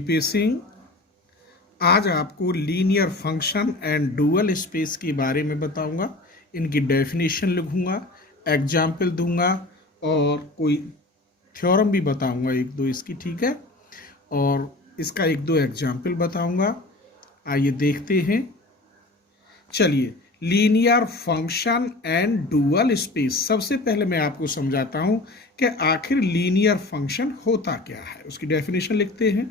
VP Singh. आज आपको linear function and dual space के बारे में बताऊंगा। इनकी डेफिनेशन लिखूंगा, एग्जाम्पल दूंगा और कोई थ्योरम भी बताऊंगा एक दो इसकी, ठीक है। और इसका एक दो एग्जाम्पल बताऊंगा। आइए देखते हैं। चलिए, linear function and dual space. सबसे पहले मैं आपको समझाता हूं कि आखिर लीनियर फंक्शन होता क्या है। उसकी डेफिनेशन लिखते हैं।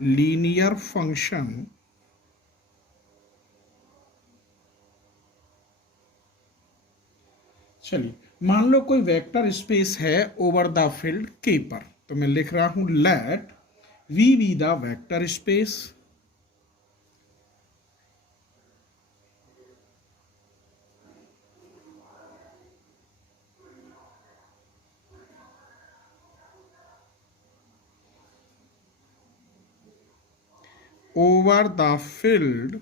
लीनियर फंक्शन चलिए, मान लो कोई वेक्टर स्पेस है ओवर द फील्ड के पर, तो मैं लिख रहा हूं let V be the vector space over the field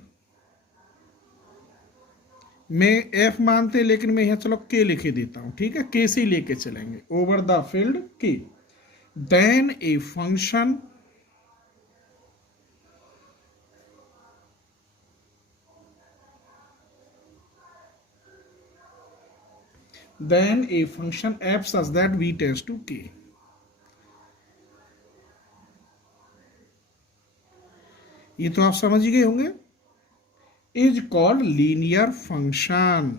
में एफ मानते, लेकिन मैं यहां चलो के लिखे देता हूं, ठीक है। के से ही लेके चलेंगे। Over the field K, then a function f such that v tends to k। ये तो आप समझ ही गए होंगे। Is called linear function.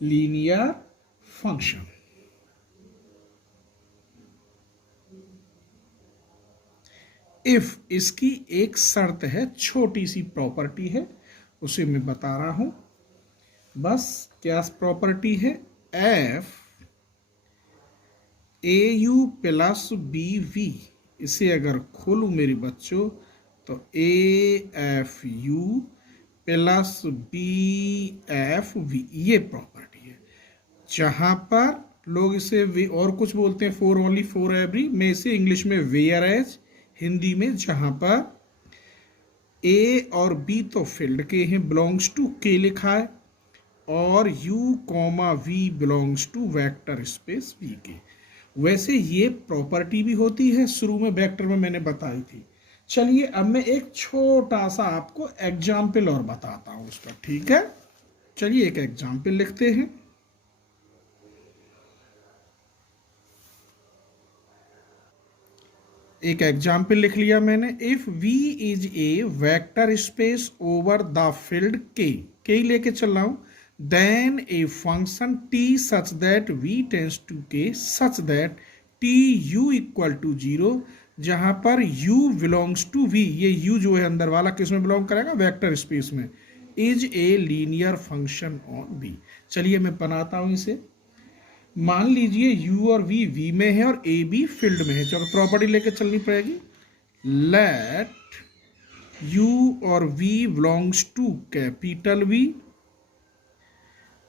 Linear function. If इसकी एक शर्त है, छोटी सी प्रॉपर्टी है, उसे मैं बता रहा हूं। बस क्या प्रॉपर्टी है? F a you plus B v. इसे अगर खोलूं मेरे बच्चों तो a F u plus b F v, ये प्रॉपर्टी है। जहां पर लोग इसे और कुछ बोलते हैं, फॉर ओनली फॉर एवरी, मैं इसे इंग्लिश में वेयर एज, हिंदी में जहां पर ए और बी तो फील्ड के हैं, बिलोंग्स टू के लिखा है, और u comma v belongs to vector space V के। वैसे ये प्रॉपर्टी भी होती है, शुरू में वेक्टर में मैंने बताई थी। चलिए, अब मैं एक छोटा सा आपको एग्जाम्पल और बताता हूं उसका, ठीक है। चलिए एक एग्जाम्पल लिखते हैं। एक एग्जाम्पल लिख लिया मैंने। If V is a vector space over the field K ही लेके चल रहा हूं, then a function T such that V tends to K such that T u equal to 0, जहां पर u बिलोंग्स टू v। ये u जो है अंदर वाला किस में बिलोंग करेगा? वेक्टर स्पेस में। Is a linear function on v। चलिए मैं बनाता हूं इसे। मान लीजिए u और v में है और a b फील्ड में है। चलो प्रॉपर्टी लेके चलनी पड़ेगी। लेट u और v belongs to capital V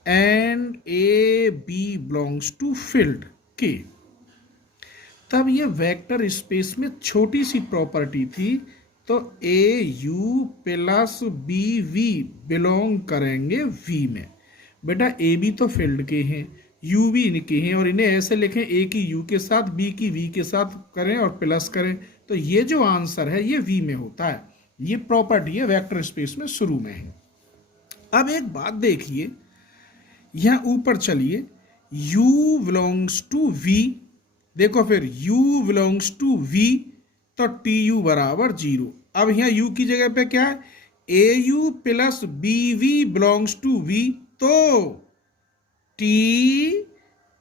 and a b belongs to field K. तब ये वेक्टर स्पेस में छोटी सी प्रॉपर्टी थी, तो a you plus B v belong करेंगे वी में। बेटा ए बी तो फील्ड के हैं, यू भी इनके हैं, और इन्हें ऐसे लिखें, ए की यू के साथ, बी की वी के साथ करें और प्लस करें, तो ये जो आंसर है ये वी में होता है। ये प्रॉपर्टी है वेक्टर स्पेस में शुरू में है। अब एक बात देखिए, यहां ऊपर चलिए, u बिलोंग्स टू v। देखो फिर u बिलोंग्स टू v, तो टी यू बराबर 0। अब यहाँ u की जगह पे क्या है? A you plus B v belongs to v, तो T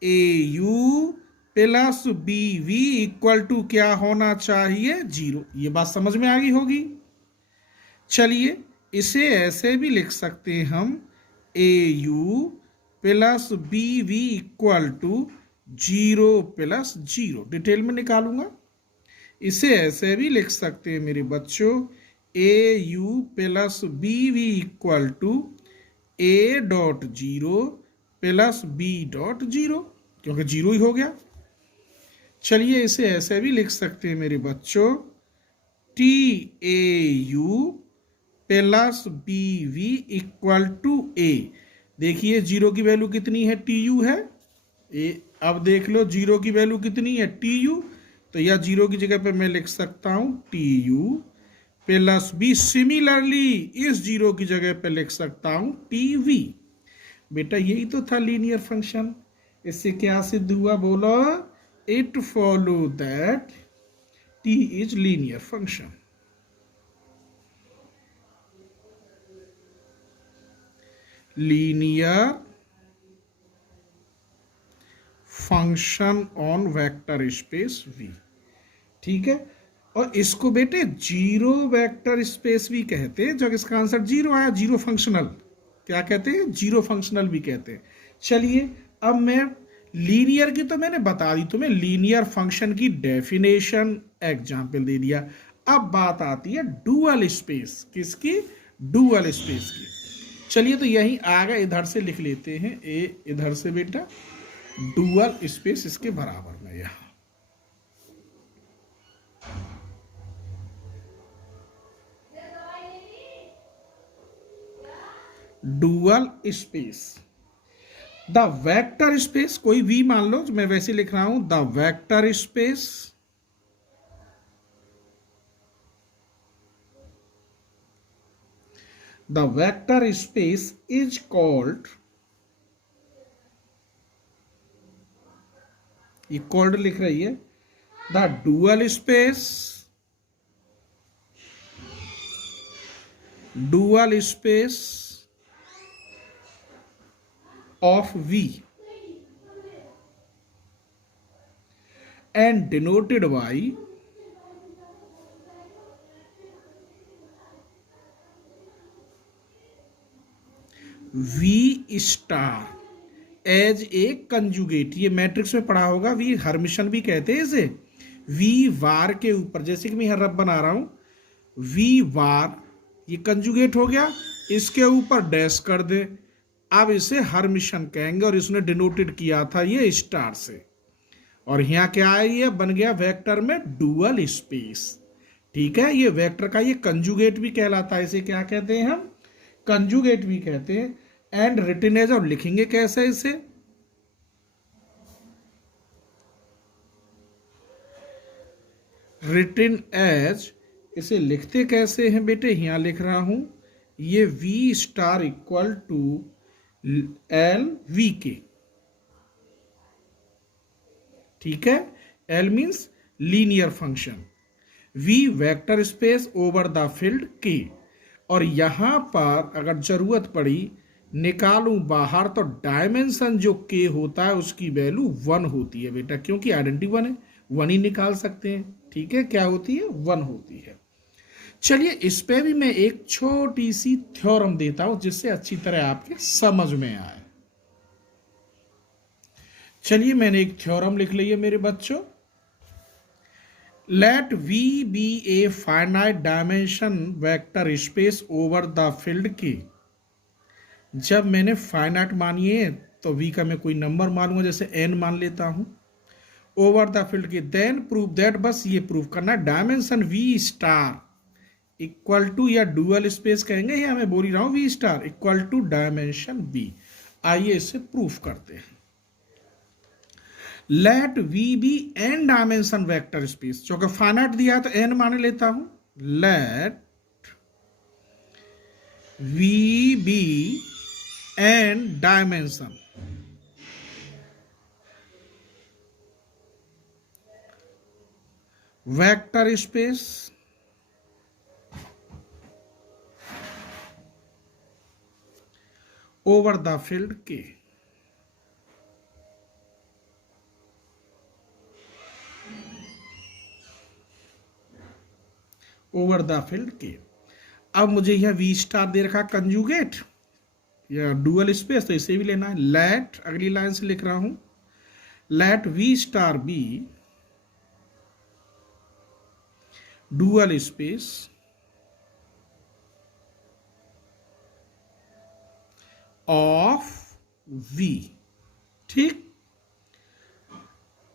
A you plus B we equal to क्या होना चाहिए? 0। ये बात समझ में आ गई होगी। चलिए इसे ऐसे भी लिख सकते हैं हम, a you plus B we equal to 0 plus 0। Detail में निकालूंगा। इसे ऐसे भी लिख सकते हैं मेरे बच्चों, A you plus B we equal to A dot 0 plus B dot 0, क्योंकि 0 ही हो गया। चलिए इसे ऐसे भी लिख सकते हैं मेरे बच्चों, T A you plus B we equal to A. देखिए जीरो की वैल्यू कितनी है, टी यू है ए। अब देख लो जीरो की वैल्यू कितनी है, टी यू। तो यह जीरो की जगह पे मैं लिख सकता हूं T U plus B. Similarly इस जीरो की जगह पे लिख सकता हूं टी वी। बेटा यही तो था लीनियर फंक्शन। इससे क्या सिद्ध हुआ, बोलो। It follow that T is linear function. Linear function on vector space V. ठीक है। और इसको बेटे जीरो वेक्टर स्पेस भी कहते हैं, जब इसका आंसर जीरो आया, जीरो फंक्शनल। क्या कहते हैं, जीरो फंक्शनल भी कहते हैं। चलिए अब मैं लीनियर की तो मैंने बता दी तुम्हें, लीनियर फंक्शन की डेफिनेशन एग्जाम्पल दे दिया। अब बात आती है डुअल स्पेस। किसकी, डुअल स्पेस की। चलिए तो यहीं आगे इधर से लिख लेते हैं, ए इधर से बेटा, डुअल स्पेस इसके बराबर में यहां dual space. The vector space, कोई भी मान लो, मैं वैसे लिख रहा हूं, the vector space the vector space is called, ये कॉल्ड लिख रही है, the dual space, dual space of V and denoted by V star as a conjugate. ये मैट्रिक्स में पढ़ा होगा, वी हर्मिशन भी कहते हैं इसे। वी वार के ऊपर, जैसे कि मैं यहाँ रब बना रहा हूं, वी वार, ये कंजुगेट हो गया, इसके ऊपर डैश कर दे, अब इसे हर्मिशन कहेंगे। और इसने डिनोटेड किया था ये स्टार से। और यहाँ क्या है, ये बन गया वेक्टर में डुअल स्पेस। ठीक है, ये वेक्टर का ये कंजुगेट भी कहलाता है। इसे क्या कहते हैं हम, कंजुगेट भी कहते हैं। एंड रिटन एज, और लिखेंगे कैसे इसे, रिटन एज, इसे लिखते कैसे हैं बेटे, यहां लिख रहा हूं, ये V star equal to L V K. ठीक है, L means linear function, V vector space over the field K. और यहां पर अगर जरूरत पड़ी निकालूं बाहर, तो डायमेंशन जो के होता है उसकी वैल्यू 1 होती है बेटा, क्योंकि आइडेंटिटी 1 है, 1 ही निकाल सकते हैं। ठीक है, क्या होती है, 1 होती है। चलिए इस पे भी मैं एक छोटी सी थ्योरम देता हूं, जिससे अच्छी तरह आपके समझ में आए। चलिए मैंने एक थ्योरम लिख ली है मेरे बच्चों। Let V be a finite dimension vector space over the field K. जब मैंने फाइनाइट मानी है तो वी का मैं कोई नंबर मानूंगा, जैसे एन मान लेता हूं, over the field K. Then prove that, बस ये प्रूव करना, dimension V star equal to, या डुअल स्पेस कहेंगे, या मैं बोल ही रहा हूं V star equal to dimension V. आइए इसे प्रूफ करते हैं। Let V be n dimension vector space, जो कि फाइनाइट दिया है तो एन मान लेता हूं। Let V be n dimension vector space over the field K. Over the field K. अब मुझे यह वी स्टार दे रखा कंजुगेट या डुअल स्पेस, तो इसे भी लेना है। लेट, अगली लाइन से लिख रहा हूं, let V star be dual space of V. ठीक,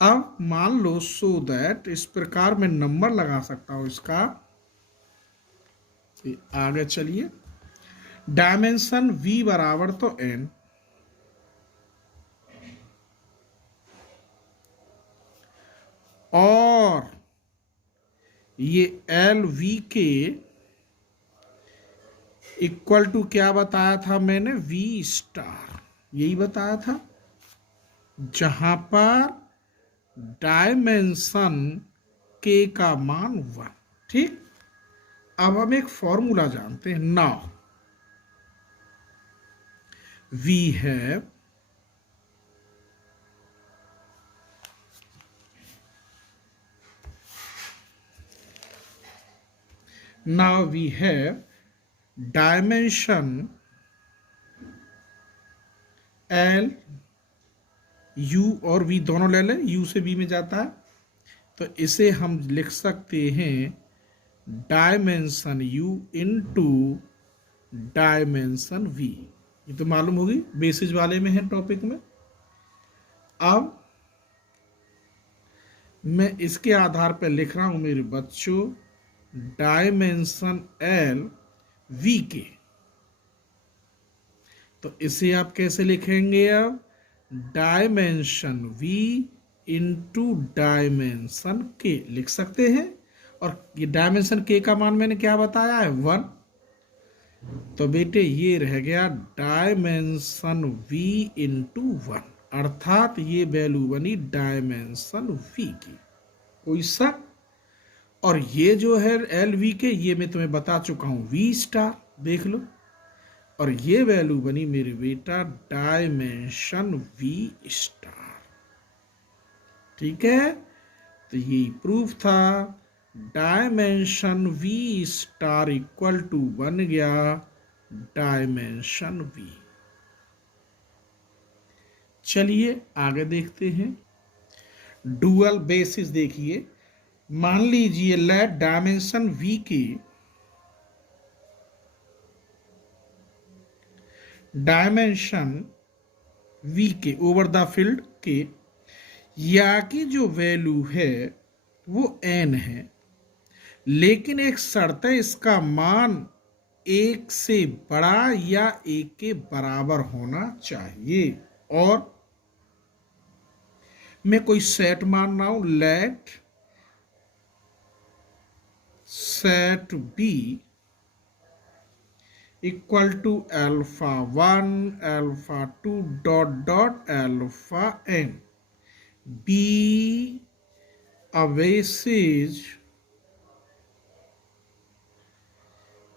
अब मान लो सो दैट, इस प्रकार मैं नंबर लगा सकता हूं इसका, से आगे चलिए। डायमेंशन v बराबर तो n, और ये एल वी के इक्वल टू क्या बताया था मैंने, वी स्टार, यही बताया था, जहां पर डायमेंशन के का मान 1। ठीक, अब हम एक फॉर्मूला जानते हैं। Now we have dimension L, U और वी दोनों ले लें, यू से बी में जाता है, तो इसे हम लिख सकते हैं dimension U into dimension V. ये तो मालूम होगी, बेसिस वाले में है टॉपिक में। अब मैं इसके आधार पर लिख रहा हूं मेरे बच्चों, डायमेंशन एल वी के। तो इसे आप कैसे लिखेंगे, अब डायमेंशन वी इंटू डायमेंशन के लिख सकते हैं। और ये डायमेंशन के का मान मैंने क्या बताया है, 1। तो बेटे ये रह गया डायमेंशन वी इंटू 1, अर्थात ये वैल्यू बनी डायमेंशन वी की। कोई शक? और ये जो है एल वी के, ये मैं तुम्हें बता चुका हूं, वी स्टार, देख लो। और ये वैल्यू बनी मेरे बेटा डायमेंशन वी स्टार। ठीक है, तो ये प्रूफ था, dimension V star equal to बन गया डायमेंशन वी। चलिए आगे देखते हैं। डुअल बेसिस देखिए, मान लीजिए लेट डायमेंशन वी की डायमेंशन वी के ओवर द फील्ड के या की जो वैल्यू है वो n है, लेकिन एक शर्त है, इसका मान 1 से बड़ा या 1 के बराबर होना चाहिए। और मैं कोई सेट मान रहा हूं, let set B equal to alpha 1 alpha 2 dot dot alpha n, B a basis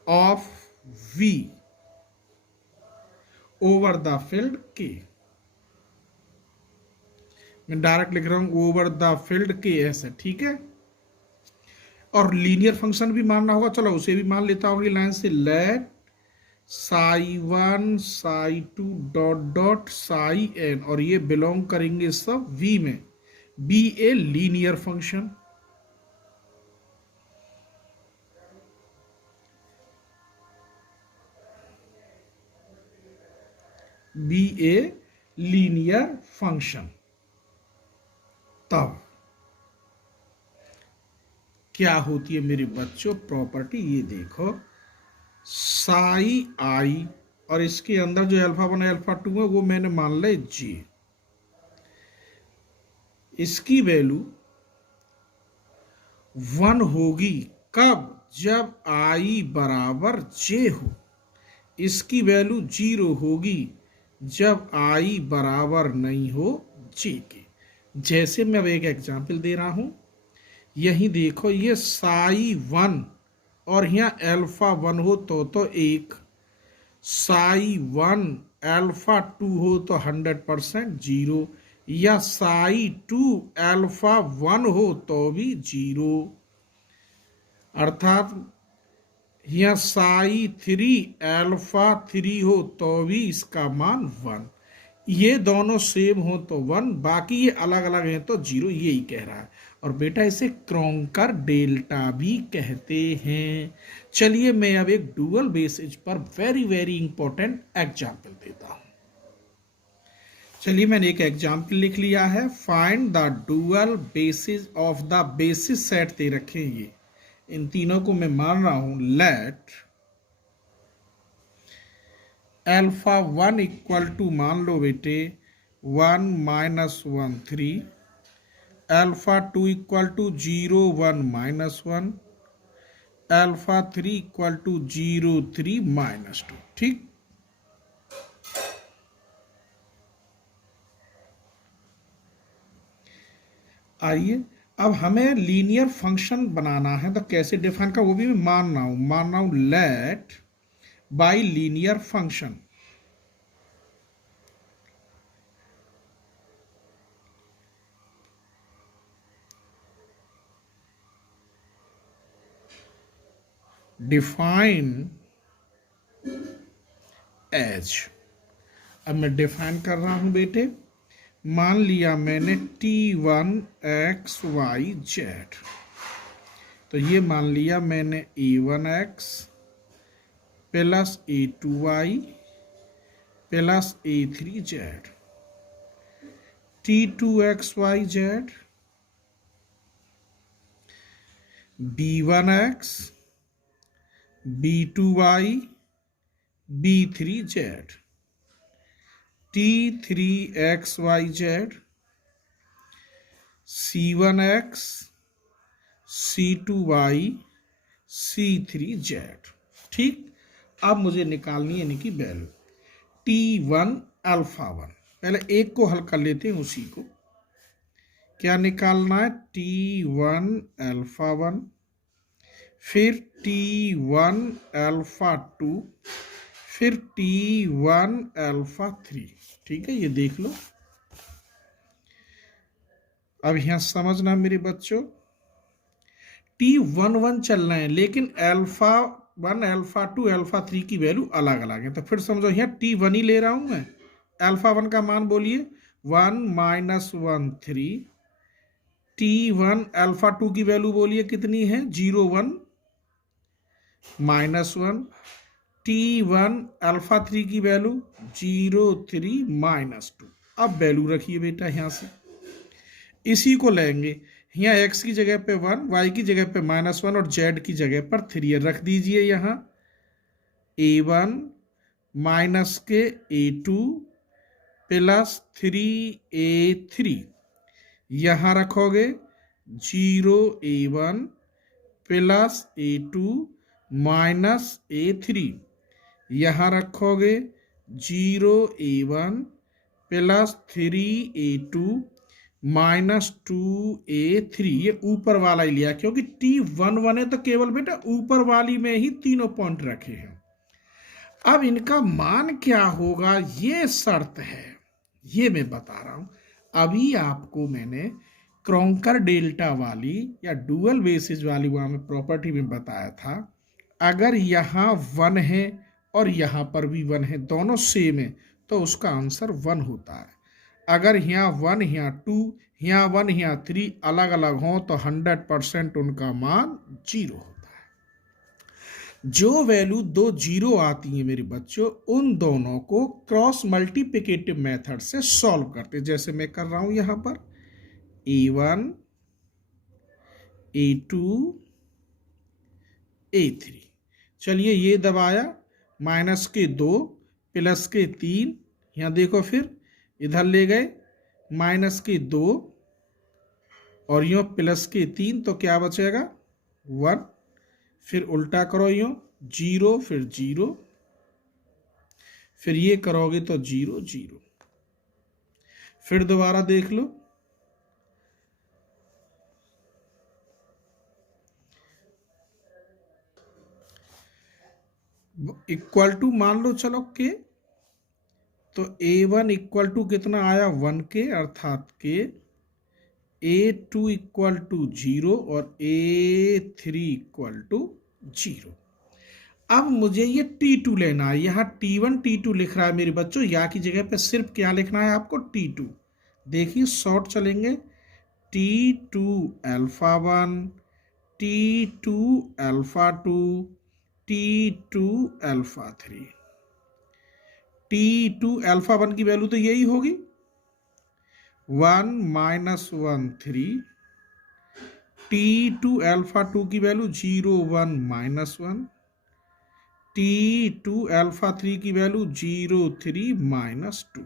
of v over the field k। मैं डायरेक्ट लिख रहा हूं ओवर द फील्ड के ऐसे, ठीक है। और लीनियर फंक्शन भी मानना होगा, चलो उसे भी मान लेता होगी लाइन से, let psi 1 psi 2 dot dot psi n, और ये बिलोंग करेंगे सब v में, be a linear function. Be a linear function. तब क्या होती है मेरे बच्चों प्रॉपर्टी, ये देखो, साई आई और इसके अंदर जो अल्फा 1 अल्फा 2 है वो मैंने मान लिया जी। इसकी वैल्यू 1 होगी कब, जब आई बराबर जे हो। इसकी वैल्यू 0 होगी जब आई बराबर नहीं हो जे के। जैसे मैं अब एक एग्जांपल दे रहा हूं, यही देखो, ये साई 1 और यहाँ अल्फा 1 हो तो 1, साई 1 अल्फा 2 हो तो 100% 0, या साई 2 अल्फा 1 हो तो भी 0, अर्थात यहाँ साई 3 अल्फा 3 हो तो भी इसका मान 1। ये दोनों सेम हो तो 1, बाकी ये अलग अलग हैं तो 0, यही कह रहा है। और बेटा इसे क्रोंकर डेल्टा भी कहते हैं। चलिए मैं अब एक डुअल बेसिस पर वेरी वेरी इंपॉर्टेंट एग्जाम्पल देता हूं। चलिए मैंने एक एग्जाम्पल लिख लिया है, find the dual basis of the basis set दे रखे हैं। ये इन तीनों को मैं मान रहा हूं, लेट अल्फा 1 इक्वल टू मान लो बेटे 1 minus 1 3, alpha 2 equal to 0 1 minus 1, alpha 3 equal to 0 3 minus 2। ठीक, आइए अब हमें लीनियर फंक्शन बनाना है, तो कैसे डिफाइन का वो भी मैं मान रहा हूं let bilinear function define as. अब मैं डिफाइन कर रहा हूं बेटे, मान लिया मैंने T1 x y z, तो ये मान लिया मैंने A1x plus A2y plus A3z, T2xyz B1x B2y B3z, T3xyz C1x C2y C3z। ठीक, अब मुझे निकालनी है यानी कि वैल्यू T1 अल्फा 1। पहले एक को हल कर लेते हैं, उसी को क्या निकालना है T1 अल्फा 1, फिर T1 अल्फा 2, फिर T1 अल्फा 3। ठीक है, ये देख लो। अब यहां समझना मेरे बच्चों, T11 चल रहे हैं लेकिन अल्फा 1 अल्फा 2 अल्फा 3 की वैल्यू अलग अलग है, तो फिर समझो यहाँ T1 ही ले रहा हूं मैं। अल्फा 1 का मान बोलिए 1 माइनस 1 3, T1 अल्फा 2 की वैल्यू बोलिए कितनी है 0 1 माइनस 1, T1 अल्फा 3 की वैल्यू 0 3 माइनस 2। अब वैल्यू रखिए बेटा, यहां से इसी को लेंगे, यहाँ x की जगह पे 1, y की जगह पे -1 और z की जगह पर 3 रख दीजिए। यहाँ a1 माइनस के a2 प्लस 3a3, यहाँ रखोगे 0 a1 plus a2 minus a3, यहाँ रखोगे 0 a1 plus 3a2 minus 2a3। ये ऊपर वाला ही लिया क्योंकि T11 है तो केवल बेटा ऊपर वाली में ही तीनों पॉइंट रखे हैं। अब इनका मान क्या होगा ये शर्त है, ये मैं बता रहा हूं। अभी आपको मैंने क्रोंकर डेल्टा वाली या डुअल बेसिस वाली वहां में प्रॉपर्टी में बताया था, अगर यहाँ 1 है और यहाँ पर भी 1 है, दोनों सेम है, तो उसका आंसर 1 होता है। अगर यहाँ 1 यहाँ 2 यहाँ 1 यहाँ 3 अलग अलग हों तो 100% उनका मान 0 होता है। जो वैल्यू 2 0 आती है मेरे बच्चों, उन दोनों को क्रॉस मल्टीप्लिकेटिव मेथड से सॉल्व करते, जैसे मैं कर रहा हूं यहां पर a1 a2 a3। चलिए ये दबाया, माइनस के 2 प्लस के 3, यहाँ देखो फिर इधर ले गए माइनस के 2 और यूं प्लस के 3, तो क्या बचेगा 1, फिर उल्टा करो यूं 0 फिर 0, फिर ये करोगे तो 0 0, फिर दोबारा देख लो इक्वल टू मान लो चलो के, तो a1 इक्वल टू कितना आया 1 के, अर्थात के a2 इक्वल टू 0 और a3 इक्वल टू 0। अब मुझे ये T2 लेना है, यहाँ T1 T2 लिख रहा है मेरे बच्चों, या की जगह पे सिर्फ क्या लिखना है आपको T2। देखिए शॉर्ट चलेंगे, T2 alpha 1 T2 alpha 2 T2 alpha 3। T2 alpha 1 की वैल्यू तो यही होगी 1 माइनस 1 3, T2 अल्फा 2 की वैल्यू 0 1 माइनस 1, T2 अल्फा 3 की वैल्यू 0.3 -2।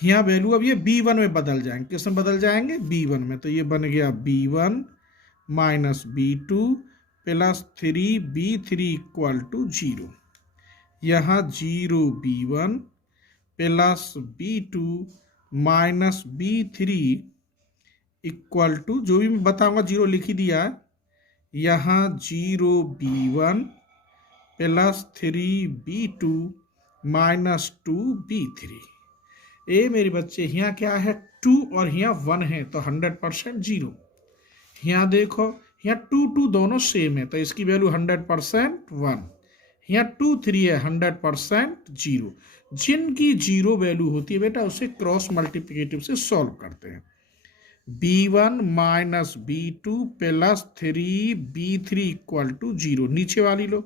यहाँ वैल्यू अब ये B1 में बदल जाएंगे, किस में बदल जाएंगे, B1 में। तो ये बन गया B1 - B2 + 3B3 = 0। यहाँ 0B1 + B2 - B3 = जो भी मैं बताऊंगा 0 लिख ही दिया है। यहाँ 0B1 + 3B2 - 2B3। ए मेरे बच्चे यहाँ क्या है 2 और यहाँ 1 है तो 100% 0। यहाँ देखो यहाँ 2 2 दोनों सेम है तो इसकी वैल्यू 100% 1। यहाँ 2 3 है 100% 0। जिनकी 0 वैल्यू होती है बेटा उसे क्रॉस मल्टीप्लिकेटिव से सॉल्व करते हैं। B1 - B2 + 3B3 = 0। नीचे वाली लो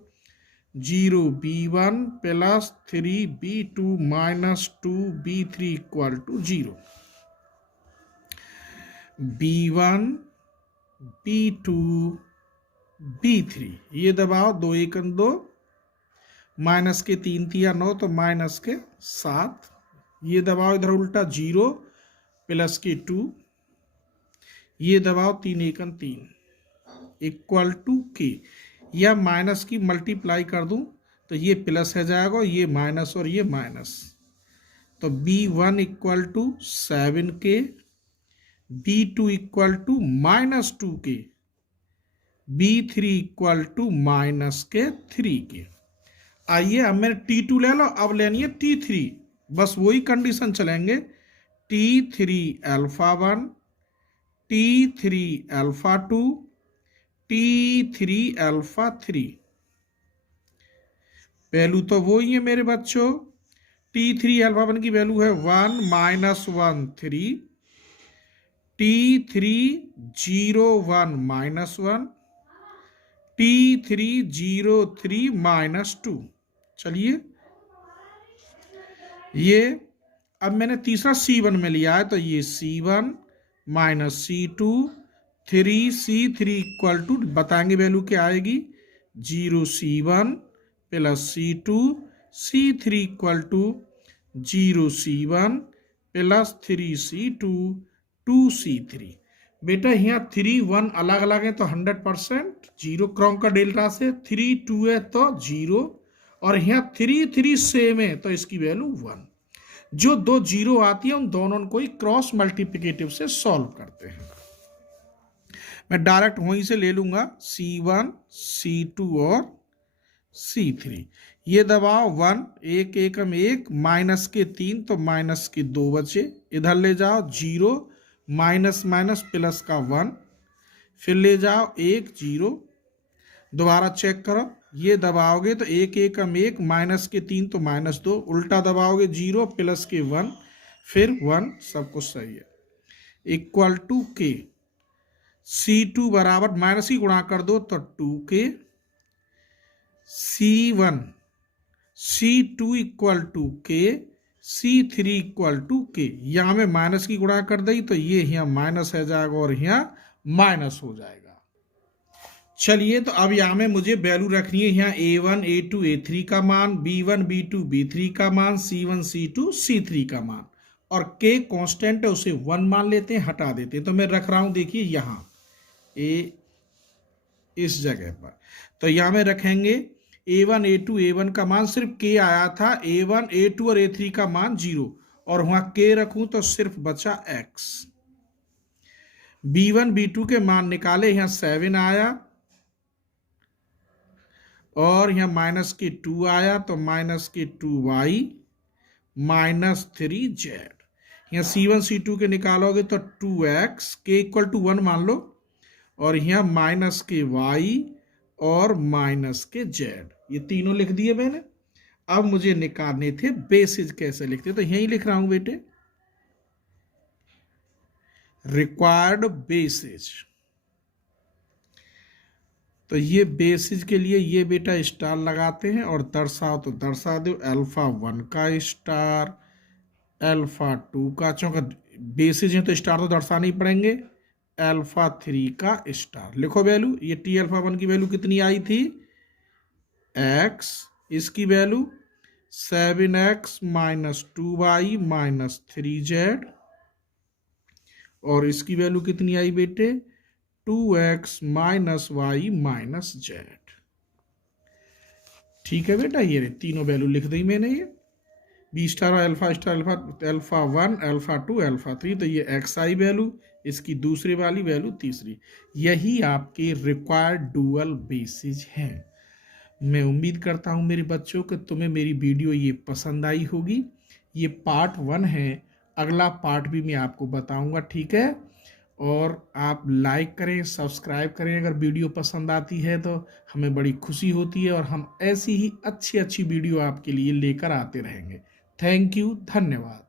0B1 + 3B2 - 2B3 = 0। B1 B2 B3 ये दबाओ 2 1 2 माइनस के 3 3 9 तो माइनस के 7। ये दबाओ इधर उल्टा 0 + के 2 ये दबाओ 3 1 3 = के। या माइनस की मल्टीप्लाई कर दूं तो ये प्लस है जाएगा, ये माइनस और ये माइनस। तो B1 = 7K, B2 = -2K, B3 = -3K। आइए अब मैंने T2 ले लो, अब लेनी है T3। बस वही कंडीशन चलेंगे T3 α1 T3 α2 T3 α3। वैल्यू तो वो ही है मेरे बच्चों। T3 α1 की वैल्यू है 1 -1 3, T3 0 1 -1, T3 0 3 -2। चलिए ये अब मैंने तीसरा C1 में लिया है तो ये C1 - C2 3C3 = बताएंगे वैल्यू क्या आएगी 0C1 + C2 C3 = 0C1 + 3C2 2C3। बेटा यहाँ 3 1 अलग अलग है तो 100% 0। क्रॉम का डेल्टा से 3 2 है तो 0 और यहाँ 3 3 सेम है तो इसकी वैल्यू 1। जो दो 0 आती है उन दोनों को ही क्रॉस मल्टीप्लिकेटिव से सॉल्व करते हैं। मैं डायरेक्ट वहीं से ले लूंगा C1 C2 और C3। ये दबाओ 1 1 1 1 माइनस के 3 तो माइनस के 2 बचे। इधर ले जाओ 0 माइनस माइनस प्लस का 1, फिर ले जाओ 1 0। दोबारा चेक करो, ये दबाओगे तो 1 1 1 माइनस के 3 तो -2, उल्टा दबाओगे 0 प्लस के 1 फिर 1, सब कुछ सही है। = के C2 बराबर माइनस ही गुणा कर दो तो 2K, C1 C2 = K, C3 = K। यहाँ में माइनस की गुणा कर दी तो ये यहाँ माइनस है जाएगा और यहाँ माइनस हो जाएगा। चलिए तो अब यहाँ में मुझे वैल्यू रखनी है यहाँ A1 A2 A3 का मान, B1 B2 B3 का मान, C1 C2 C3 का मान, और K कांस्टेंट है उसे 1 मान लेते हैं, हटा देते हैं। तो मैं रख रहा हूँ देखिए यहाँ इस जगह पर। तो यहाँ में रखेंगे A1 A2 A1 का मान सिर्फ K आया था, A1 A2 और A3 का मान 0 और वहाँ K रखूँ तो सिर्फ बचा X। B1 B2 के मान निकाले, यहाँ 7 आया और यहाँ माइनस के 2 आया तो माइनस के 2y -3z। यहाँ C1 C2 के निकालोगे तो 2x, K = 1 मान लो, और यहाँ माइनस के y और माइनस के z। ये तीनों लिख दिए मैंने। अब मुझे निकालने थे बेसिस, कैसे लिखते तो यही लिख रहा हूं बेटे, रिक्वायर्ड बेसिस। तो ये बेसिस के लिए ये बेटा स्टार लगाते हैं और दर्शाओ तो दर्शा दो α1 का स्टार, α2 का, चूंकि बेसिस है तो स्टार तो दर्शाने ही पड़ेंगे, α3 का स्टार। लिखो वैल्यू, ये T α1 की वैल्यू कितनी आई थी एक्स, इसकी value 7x minus 2y minus 3z, और इसकी वैल्यू कितनी आई बेटे 2x minus Y minus Z. ठीक है बेटा, ये तीनों वैल्यू लिख दी मैंने, ये B star alpha alpha alpha 1 alpha 2 alpha 3, तो ये एक्स आई वैल्यू, इसकी दूसरी वाली वैल्यू तीसरी। यही आपके रिक्वायर्ड डुअल बेसिस हैं। मैं उम्मीद करता हूं मेरे बच्चों कि तुम्हें मेरी वीडियो ये पसंद आई होगी। ये पार्ट 1 है, अगला पार्ट भी मैं आपको बताऊंगा, ठीक है। और आप लाइक करें, सब्सक्राइब करें, अगर वीडियो पसंद आती है तो हमें बड़ी खुशी होती है, और हम ऐसी ही अच्छी अच्छी वीडियो आपके लिए लेकर आते रहेंगे। थैंक यू, धन्यवाद।